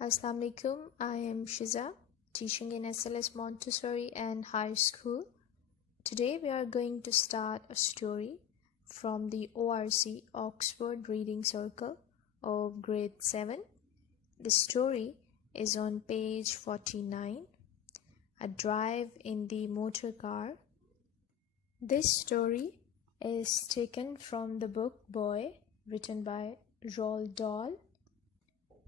Assalamu alaikum. I am Shiza, teaching in SLS Montessori and High School. Today we are going to start a story from the ORC Oxford Reading Circle of Grade 7. The story is on page 49, A Drive in the Motor Car. This story is taken from the book Boy, written by Roald Dahl.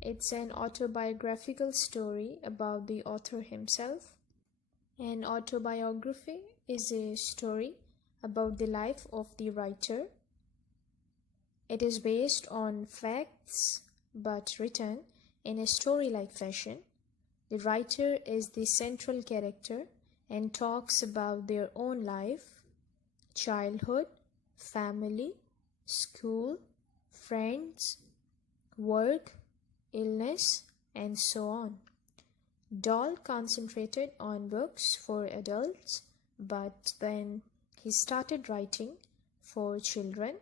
It's an autobiographical story about the author himself. An autobiography is a story about the life of the writer. It is based on facts but written in a story-like fashion. The writer is the central character and talks about their own life, childhood, family, school, friends, work, illness, and so on. Dahl concentrated on books for adults, but then he started writing for children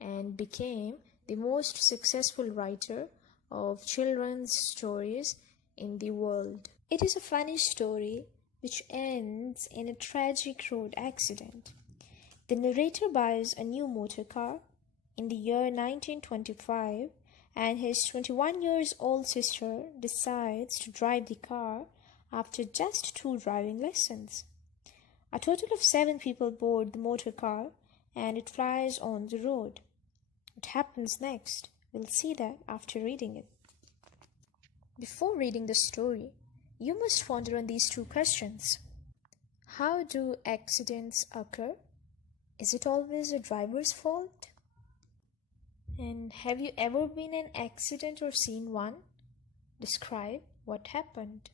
and became the most successful writer of children's stories in the world. It is a funny story which ends in a tragic road accident. The narrator buys a new motor car in the year 1925, and his 21-year-old sister decides to drive the car after just 2 driving lessons. A total of 7 people board the motor car and it flies on the road. What happens next? We'll see that after reading it. Before reading the story, you must ponder on these 2 questions. How do accidents occur? Is it always a driver's fault? And have you ever been in an accident or seen one? Describe what happened.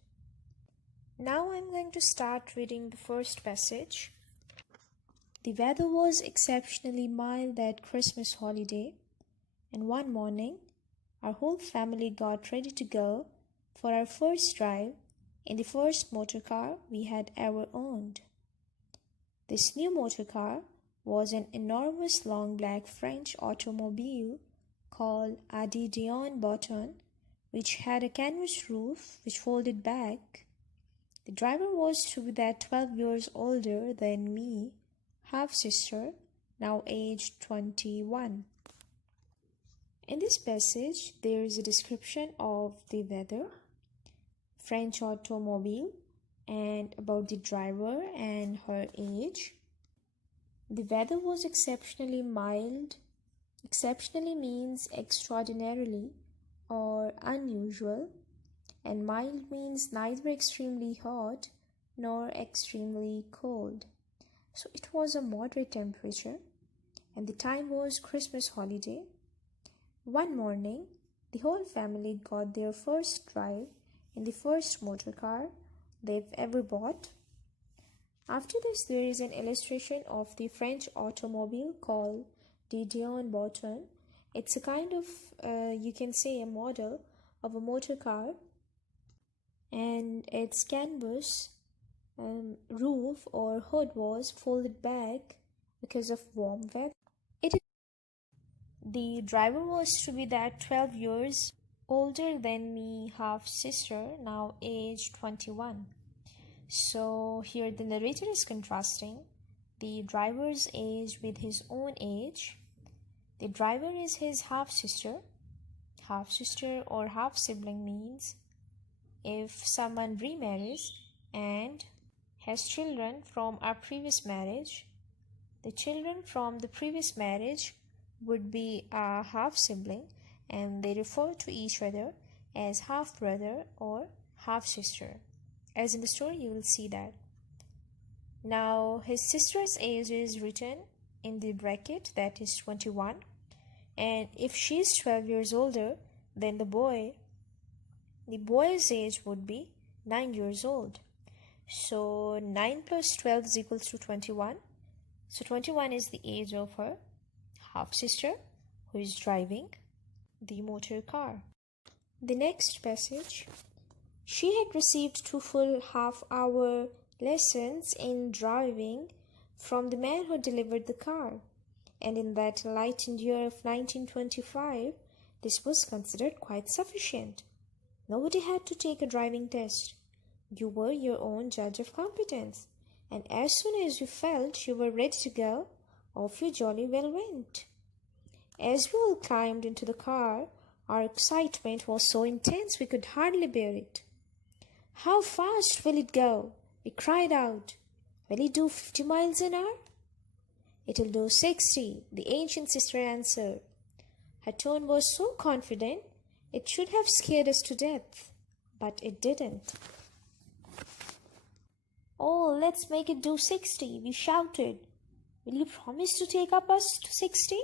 Now I'm going to start reading the first passage. The weather was exceptionally mild that Christmas holiday, and one morning our whole family got ready to go for our first drive in the first motor car we had ever owned. This new motor car was an enormous long black French automobile called a Didion Button, which had a canvas roof which folded back. The driver was to be that 12 years older than me, half-sister, now aged 21. In this passage, there is a description of the weather, French automobile, and about the driver and her age. The weather was exceptionally mild. Exceptionally means extraordinarily or unusual, and mild means neither extremely hot nor extremely cold. So it was a moderate temperature, and the time was Christmas holiday. One morning, the whole family got their first drive in the first motor car they've ever bought. After this, there is an illustration of the French automobile called Didion Button. It's a kind of, you can say, a model of a motor car, and its canvas roof or hood was folded back because of warm weather. The driver was to be that 12 years older than me, half-sister, now aged 21. So here the narrator is contrasting the driver's age with his own age. The driver is his half-sister. Half-sister or half-sibling means if someone remarries and has children from a previous marriage, the children from the previous marriage would be a half-sibling, and they refer to each other as half-brother or half-sister. As in the story, you will see that. Now, his sister's age is written in the bracket, that is 21. And if she is 12 years older than the boy's age would be 9 years old. So 9 plus 12 is equals to 21. So 21 is the age of her half-sister who is driving the motor car. The next passage. She had received 2 full half-hour lessons in driving from the man who delivered the car, and in that enlightened year of 1925, this was considered quite sufficient. Nobody had to take a driving test. You were your own judge of competence, and as soon as you felt you were ready to go, off you jolly well went. As we all climbed into the car, our excitement was so intense we could hardly bear it. "How fast will it go?" we cried out. "Will it do 50 miles an hour?" "It'll do 60, the ancient sister answered. Her tone was so confident it should have scared us to death, but it didn't. "Oh, let's make it do 60, we shouted. "Will you promise to take up us to 60?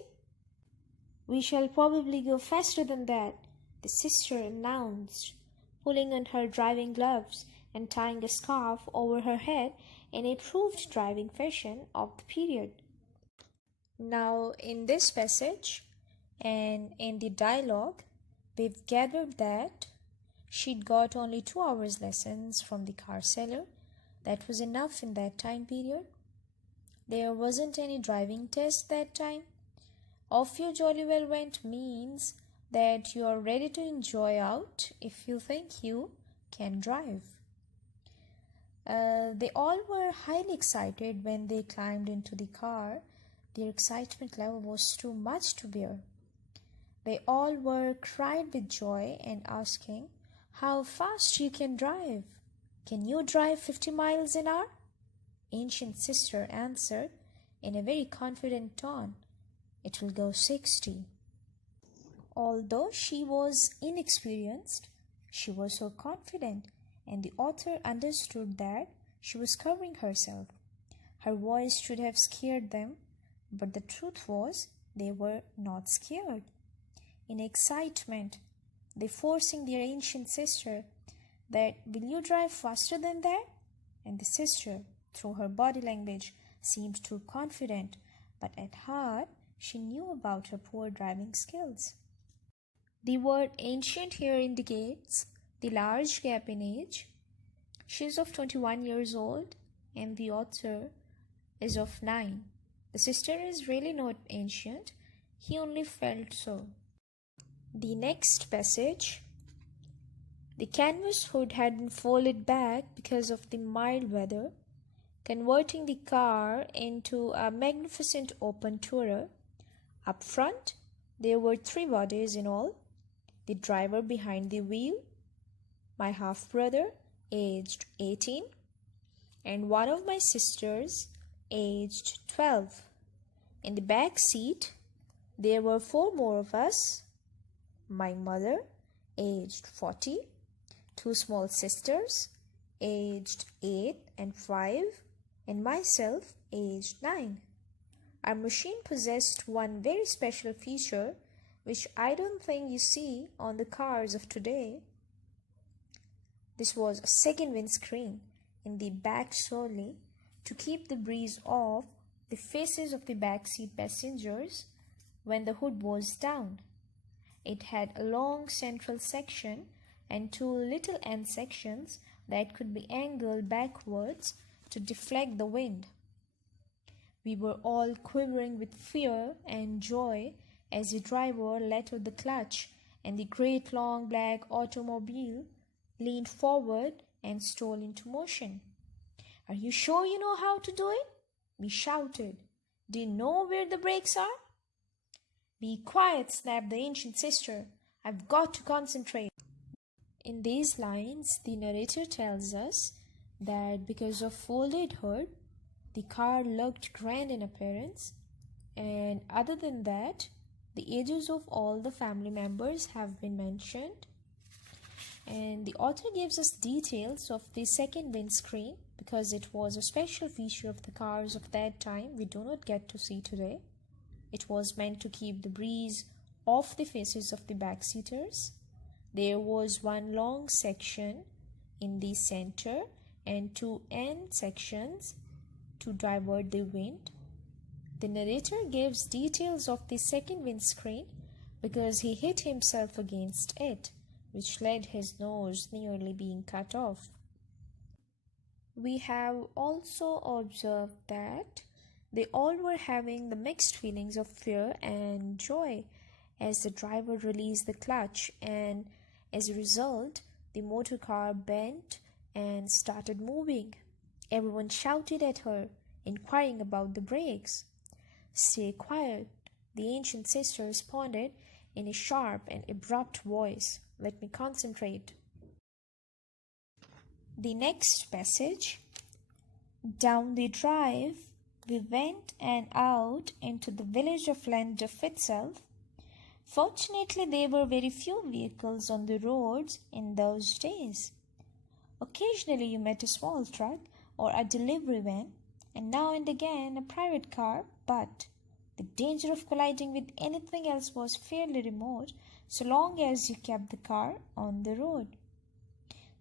"We shall probably go faster than that," the sister announced, pulling on her driving gloves and tying a scarf over her head in approved driving fashion of the period. Now, in this passage and in the dialogue, we've gathered that she'd got only 2 hours lessons from the car seller. That was enough in that time period. There wasn't any driving test that time. Off you jolly well went means that you are ready to enjoy out if you think you can drive. They all were highly excited when they climbed into the car. Their excitement level was too much to bear. They all were cried with joy and asking how fast you can drive. "Can you drive 50 miles an hour?" Ancient sister answered in a very confident tone, "It will go 60. Although she was inexperienced, she was so confident, and the author understood that she was covering herself. Her voice should have scared them, but the truth was they were not scared. In excitement, they forcing their ancient sister that, "Will you drive faster than that?" And the sister, through her body language, seemed too confident, but at heart she knew about her poor driving skills. The word ancient here indicates the large gap in age. She is of 21 years old and the author is of 9. The sister is really not ancient, he only felt so. The next passage. The canvas hood had been folded back because of the mild weather, converting the car into a magnificent open tourer. Up front, there were 3 bodies in all. The driver behind the wheel, my half-brother, aged 18, and one of my sisters, aged 12. In the back seat, there were 4 more of us, my mother, aged 40, 2 small sisters, aged 8 and 5, and myself, aged 9. Our machine possessed one very special feature which I don't think you see on the cars of today. This was a second windscreen in the back solely to keep the breeze off the faces of the backseat passengers when the hood was down. It had a long central section and 2 little end sections that could be angled backwards to deflect the wind. We were all quivering with fear and joy as the driver let out the clutch and the great long black automobile leaned forward and stole into motion. "Are you sure you know how to do it?" we shouted. "Do you know where the brakes are?" "Be quiet," snapped the ancient sister. "I've got to concentrate." In these lines, the narrator tells us that because of folded hood, the car looked grand in appearance, and other than that, the ages of all the family members have been mentioned. And the author gives us details of the second windscreen because it was a special feature of the cars of that time we do not get to see today. It was meant to keep the breeze off the faces of the backseaters. There was one long section in the center and 2 end sections to divert the wind. The narrator gives details of the second windscreen because he hit himself against it, which led his nose nearly being cut off. We have also observed that they all were having the mixed feelings of fear and joy as the driver released the clutch, and as a result, The motor car bent and started moving. Everyone shouted at her, inquiring about the brakes. "Stay quiet," the ancient sister responded in a sharp and abrupt voice. "Let me concentrate." The next passage. Down the drive we went and out into the village of Llandaff itself. Fortunately, there were very few vehicles on the roads in those days. Occasionally you met a small truck or a delivery van, and now and again a private car, but the danger of colliding with anything else was fairly remote so long as you kept the car on the road.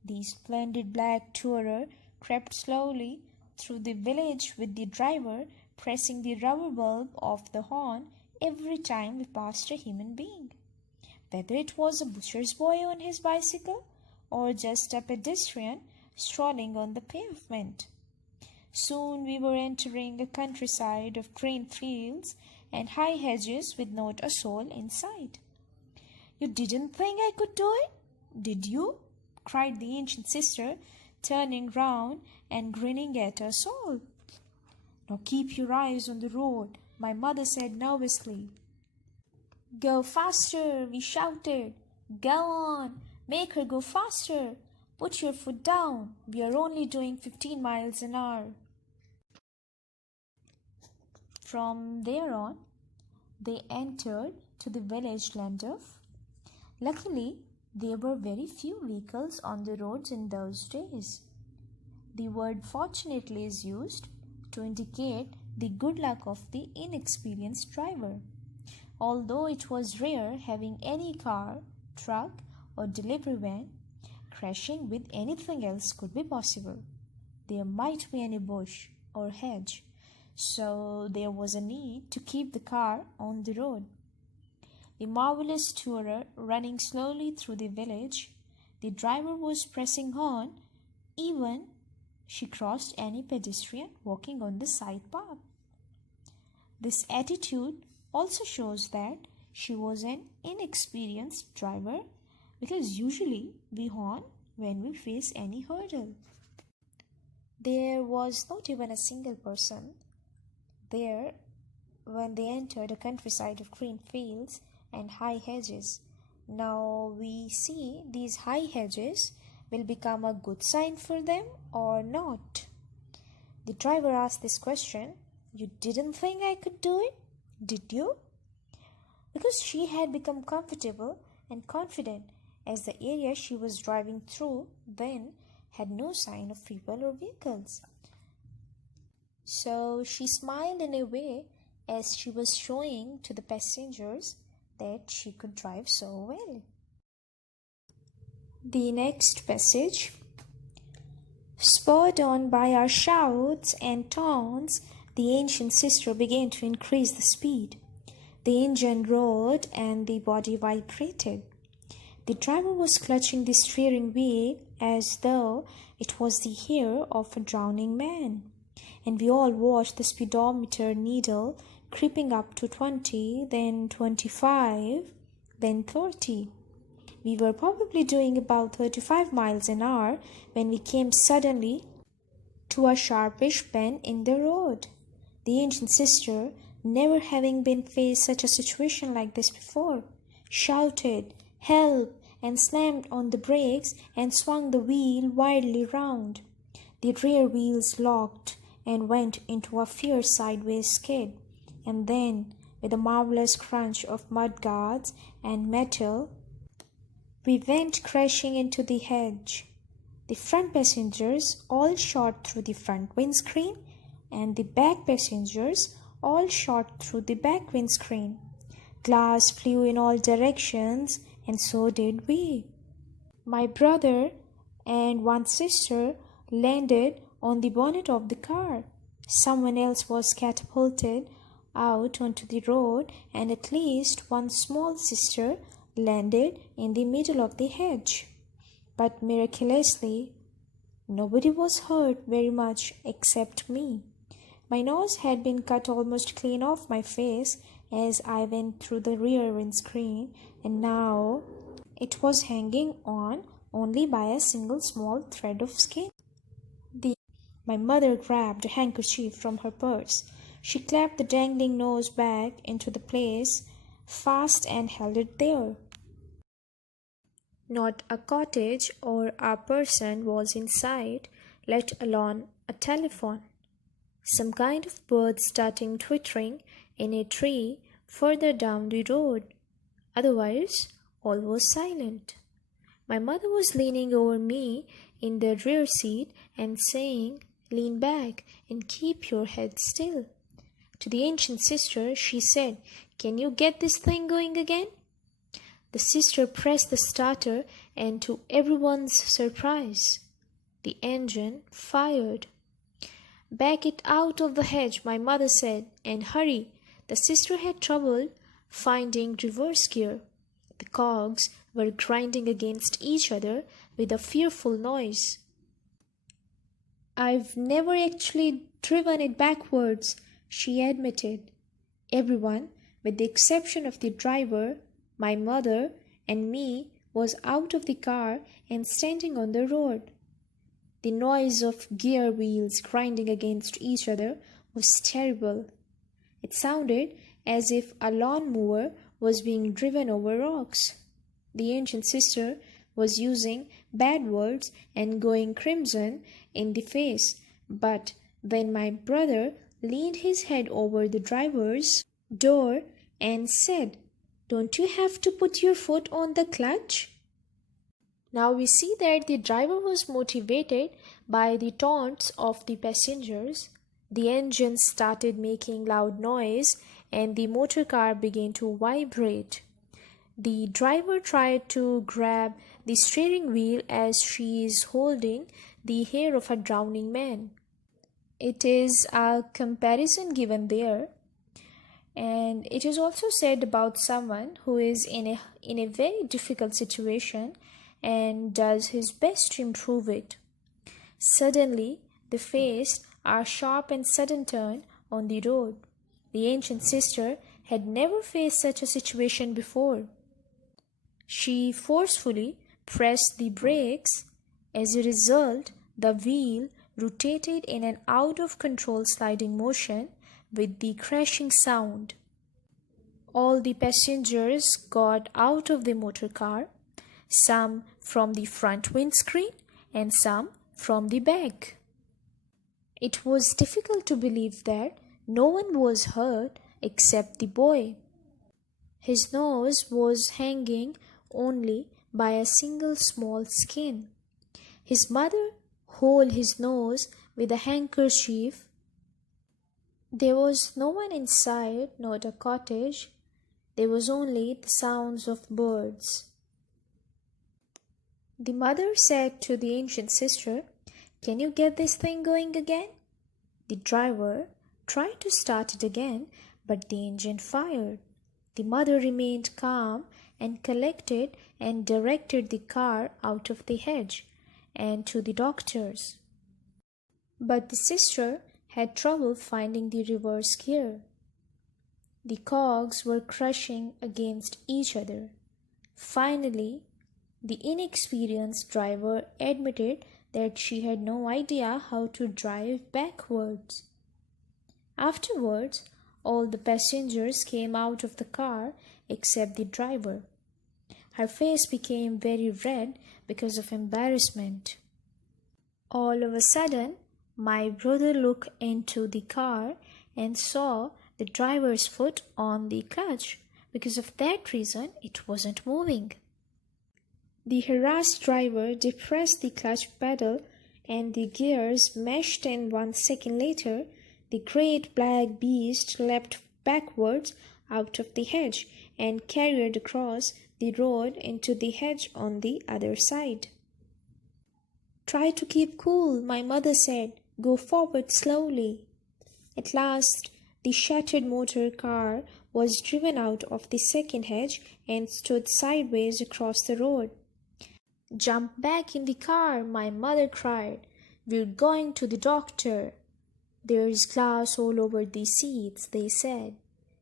The splendid black tourer crept slowly through the village with the driver pressing the rubber bulb of the horn every time we passed a human being, whether it was a butcher's boy on his bicycle or just a pedestrian strolling on the pavement. Soon we were entering a countryside of green fields and high hedges with not a soul in sight. "You didn't think I could do it, did you?" cried the ancient sister, turning round and grinning at us all. "Now keep your eyes on the road," my mother said nervously. "Go faster," we shouted. "Go on, make her go faster. Put your foot down. We are only doing 15 miles an hour." From there on, they entered to the village Llandaff. Luckily, there were very few vehicles on the roads in those days. The word "fortunately" is used to indicate the good luck of the inexperienced driver. Although it was rare having any car, truck, or delivery van, crashing with anything else could be possible. There might be any bush or hedge, so there was a need to keep the car on the road. The marvelous tourer running slowly through the village, the driver was pressing horn even she crossed any pedestrian walking on the side path. This attitude also shows that she was an inexperienced driver, because usually we horn when we face any hurdle. There was not even a single person there when they entered a countryside of green fields and high hedges. Now we see these high hedges will become a good sign for them or not. The driver asked this question. "You didn't think I could do it, did you?" Because she had become comfortable and confident, as the area she was driving through then had no sign of people or vehicles. So she smiled in a way as she was showing to the passengers that she could drive so well. The next passage. Spurred on by our shouts and taunts, the ancient sister began to increase the speed. The engine roared and the body vibrated. The driver was clutching the steering wheel as though it was the hair of a drowning man, and we all watched the speedometer needle creeping up to 20, then 25, then 30. We were probably doing about 35 miles an hour when we came suddenly to a sharpish bend in the road. The ancient sister, never having been faced such a situation like this before, shouted, "Help!" and slammed on the brakes and swung the wheel wildly round. The rear wheels locked and went into a fierce sideways skid, and then, with a marvelous crunch of mudguards and metal, we went crashing into the hedge. The front passengers all shot through the front windscreen, and the back passengers all shot through the back windscreen. Glass flew in all directions, and so did we. My brother and one sister landed on the bonnet of the car. Someone else was catapulted out onto the road, and at least one small sister landed in the middle of the hedge. But miraculously, nobody was hurt very much except me. My nose had been cut almost clean off my face as I went through the rear windscreen, and now it was hanging on only by a single small thread of skin. My mother grabbed a handkerchief from her purse. She clapped the dangling nose back into the place fast and held it there. Not a cottage or a person was in sight, let alone a telephone. Some kind of bird started twittering in a tree further down the road. Otherwise, all was silent. My mother was leaning over me in the rear seat and saying, "Lean back and keep your head still." To the ancient sister, she said, "Can you get this thing going again?" The sister pressed the starter, and to everyone's surprise, the engine fired. "Back it out of the hedge," my mother said, "and hurry." The sister had trouble finding reverse gear. The cogs were grinding against each other with a fearful noise. "I've never actually driven it backwards," she admitted. Everyone, with the exception of the driver, my mother, and me, was out of the car and standing on the road. The noise of gear wheels grinding against each other was terrible. It sounded as if a lawn-mower was being driven over rocks. The ancient sister was using bad words and going crimson in the face, but when my brother leaned his head over the driver's door and said, "Don't you have to put your foot on the clutch?" Now we see that the driver was motivated by the taunts of the passengers. The engine started making loud noise and the motor car began to vibrate. The driver tried to grab the steering wheel as she is holding the hair of a drowning man. It is a comparison given there, and it is also said about someone who is in a very difficult situation and does his best to improve it. Suddenly, they faced a sharp and sudden turn on the road. The ancient sister had never faced such a situation before. She forcefully pressed the brakes. As a result, the wheel rotated in an out-of-control sliding motion with the crashing sound. All the passengers got out of the motor car, some from the front windscreen and some from the back. It was difficult to believe that no one was hurt except the boy. His nose was hanging only by a single small skin. His mother held his nose with a handkerchief. There was no one inside, not a cottage. There was only the sounds of birds. The mother said to the ancient sister, "Can you get this thing going again?" The driver tried to start it again, but the engine fired. The mother remained calm and collected and directed the car out of the hedge and to the doctor's. But the sister had trouble finding the reverse gear. The cogs were crushing against each other. Finally, the inexperienced driver admitted that she had no idea how to drive backwards. Afterwards, all the passengers came out of the car except the driver. Her face became very red because of embarrassment. All of a sudden, my brother looked into the car and saw the driver's foot on the clutch. Because of that reason, it wasn't moving. The harassed driver depressed the clutch pedal and the gears meshed, and 1 second later, the great black beast leapt backwards out of the hedge and carried across the road into the hedge on the other side. "Try to keep cool," my mother said. "Go forward slowly." At last, the shattered motor car was driven out of the second hedge and stood sideways across the road. "Jump back in the car," my mother cried. "We're going to the doctor." "There's glass all over the seats," they said.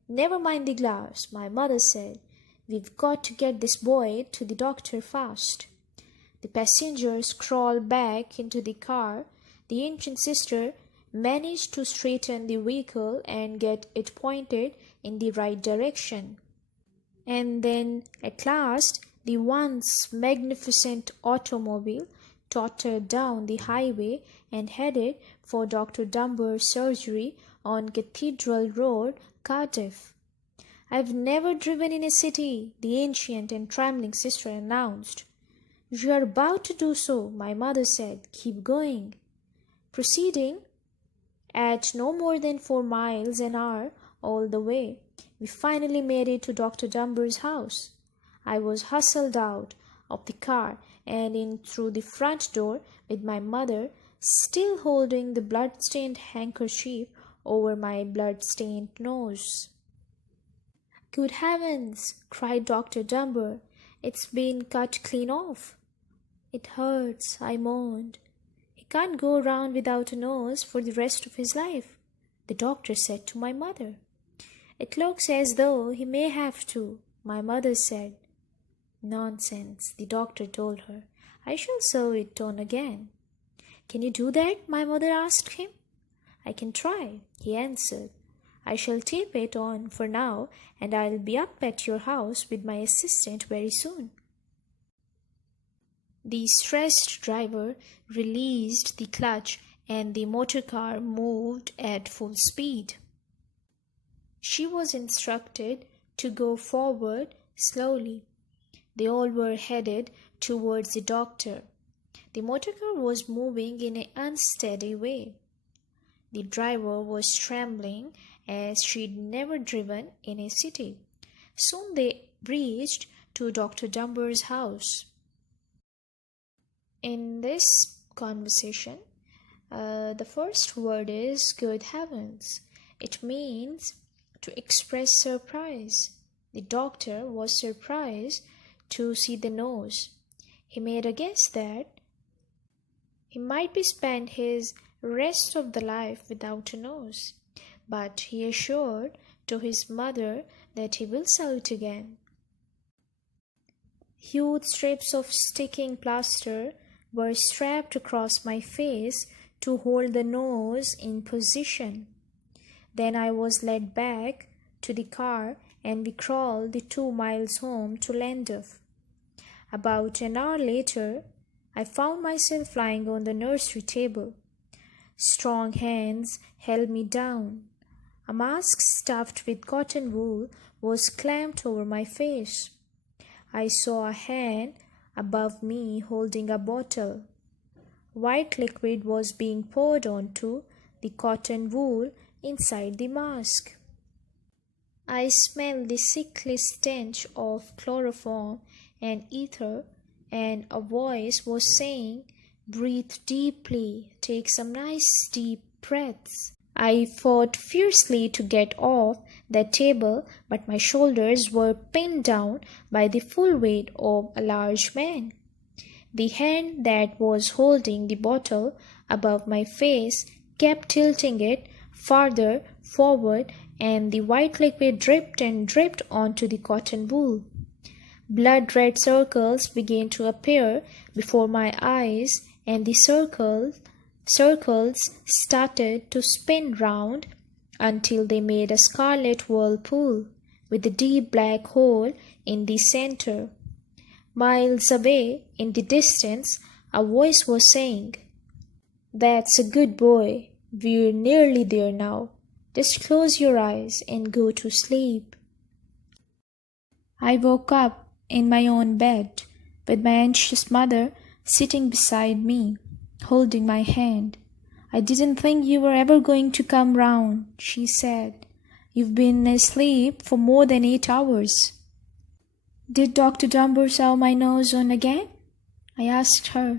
"Never mind the glass," my mother said. "We've got to get this boy to the doctor fast." The passengers crawled back into the car. The ancient sister managed to straighten the vehicle and get it pointed in the right direction. And then, at last, the once magnificent automobile tottered down the highway and headed for Dr. Dunbar's surgery on Cathedral Road, Cardiff. "I've never driven in a city," the ancient and trembling sister announced. "You are about to do so," my mother said. "Keep going." Proceeding at no more than 4 miles an hour all the way, we finally made it to Dr. Dunbar's house. I was hustled out of the car and in through the front door with my mother still holding the blood-stained handkerchief over my blood-stained nose. "Good heavens!" cried Dr. Dunbar. "It's been cut clean off." "It hurts," I moaned. "He can't go round without a nose for the rest of his life," the doctor said to my mother. "It looks as though he may have to," my mother said. "Nonsense," the doctor told her. "I shall sew it on again." "Can you do that?" my mother asked him. "I can try," he answered. "I shall tape it on for now, and I'll be up at your house with my assistant very soon." The stressed driver released the clutch and the motor car moved at full speed. She was instructed to go forward slowly. They all were headed towards the doctor. The motor car was moving in an unsteady way. The driver was trembling as she'd never driven in a city. Soon they reached to Dr. Dunbar's house. In this conversation, the first word is "good heavens." It means to express surprise. The doctor was surprised to see the nose. He made a guess that he might be spent his rest of the life without a nose, but he assured to his mother that he will sew it again. Huge strips of sticking plaster were strapped across my face to hold the nose in position. Then I was led back to the car and we crawled the 2 miles home to Llandaff. About an hour later, I found myself lying on the nursery table. Strong hands held me down. A mask stuffed with cotton wool was clamped over my face. I saw a hand above me holding a bottle. White liquid was being poured onto the cotton wool inside the mask. I smelled the sickly stench of chloroform and ether, and a voice was saying, "Breathe deeply, take some nice deep breaths." I fought fiercely to get off the table, but my shoulders were pinned down by the full weight of a large man. The hand that was holding the bottle above my face kept tilting it farther forward, and the white liquid dripped and dripped onto the cotton wool. Blood-red circles began to appear before my eyes, and the circles started to spin round until they made a scarlet whirlpool with a deep black hole in the center. Miles away in the distance, a voice was saying, "That's a good boy. We're nearly there now. Just close your eyes and go to sleep." I woke up in my own bed with my anxious mother sitting beside me, holding my hand. "I didn't think you were ever going to come round," she said. "You've been asleep for more than 8 hours." "Did Dr. Dunbar sew my nose on again?" I asked her.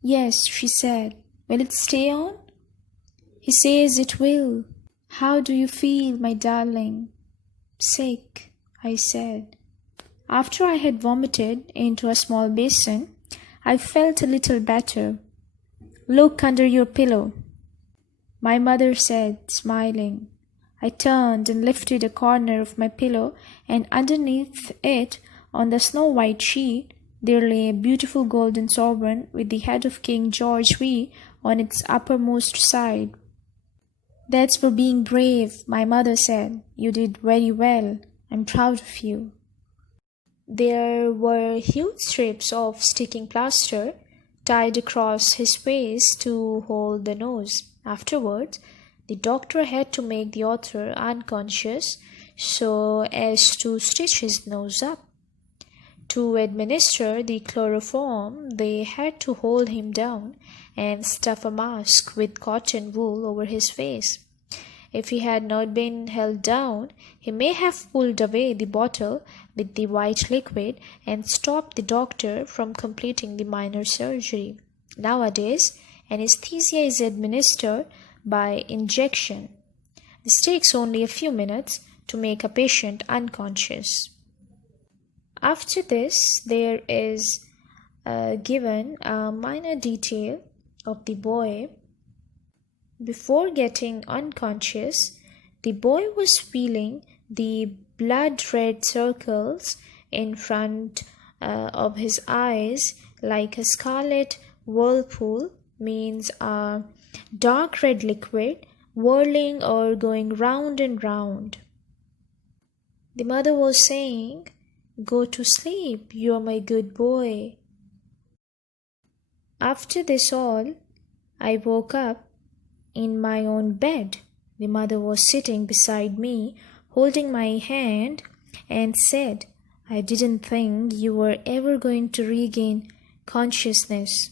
"Yes," she said. "Will it stay on?" "He says it will." "How do you feel, my darling?" "Sick," I said. After I had vomited into a small basin, I felt a little better. "Look under your pillow," my mother said, smiling. I turned and lifted a corner of my pillow, and underneath it, on the snow-white sheet, there lay a beautiful golden sovereign with the head of King George V on its uppermost side. "That's for being brave," my mother said. "You did very well. I'm proud of you." There were huge strips of sticking plaster tied across his face to hold the nose. Afterwards, the doctor had to make the author unconscious so as to stitch his nose up. To administer the chloroform, they had to hold him down and stuff a mask with cotton wool over his face. If he had not been held down, he may have pulled away the bottle with the white liquid and stopped the doctor from completing the minor surgery. Nowadays, anesthesia is administered by injection. This takes only a few minutes to make a patient unconscious. After this, there is given a minor detail of the boy. Before getting unconscious, the boy was feeling the blood-red circles in front of his eyes like a scarlet whirlpool, means a dark red liquid whirling or going round and round. The mother was saying, "Go to sleep, you are my good boy." After this all, I woke up in my own bed. The mother was sitting beside me, holding my hand, and said, "I didn't think you were ever going to regain consciousness,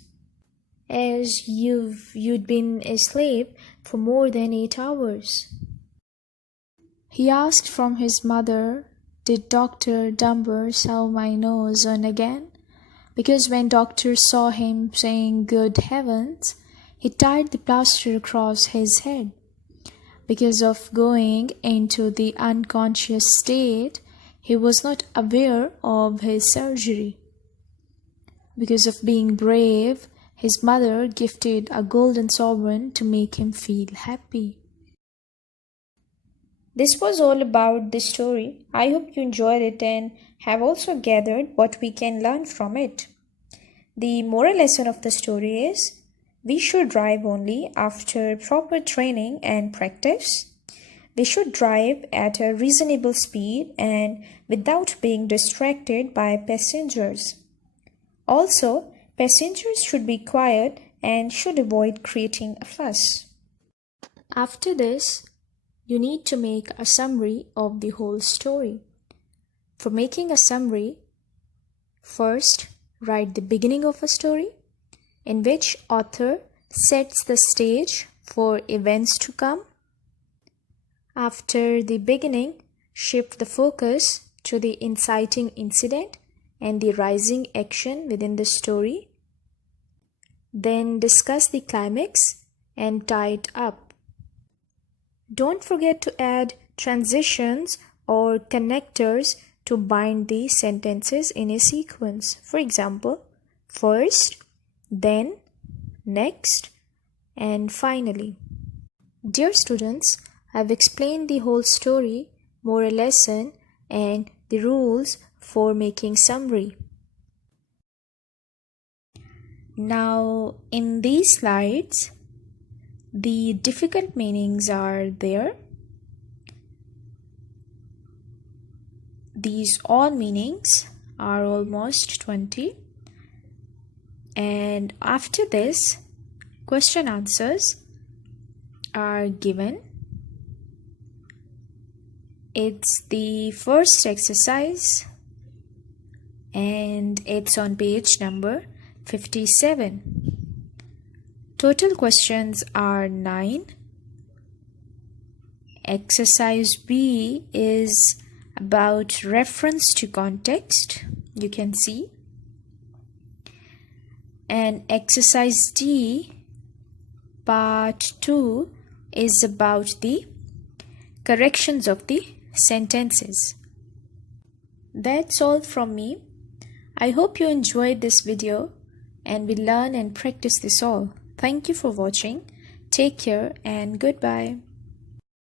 as you'd been asleep for more than 8 hours. He asked from his mother, "Did Dr. Dumber sew my nose on again?" Because when doctor saw him saying "Good heavens," he tied the plaster across his head. Because of going into the unconscious state, he was not aware of his surgery. Because of being brave, his mother gifted a golden sovereign to make him feel happy. This was all about the story. I hope you enjoyed it and have also gathered what we can learn from it. The moral lesson of the story is, we should drive only after proper training and practice. We should drive at a reasonable speed and without being distracted by passengers. Also, passengers should be quiet and should avoid creating a fuss. After this, you need to make a summary of the whole story. For making a summary, first write the beginning of a story, in which author sets the stage for events to come. After the beginning, shift the focus to the inciting incident and the rising action within the story. Then discuss the climax and tie it up. Don't forget to add transitions or connectors to bind the sentences in a sequence. For example, first, then, next, and finally. Dear students, I've explained the whole story, moral lesson, and the rules for making summary. Now, in these slides, the difficult meanings are there. These all meanings are almost 20. And after this, question answers are given. It's the first exercise and it's on page number 57. Total questions are 9. Exercise B is about reference to context, you can see. And exercise D, part 2, is about the corrections of the sentences. That's all from me. I hope you enjoyed this video and will learn and practice this all. Thank you for watching. Take care and goodbye.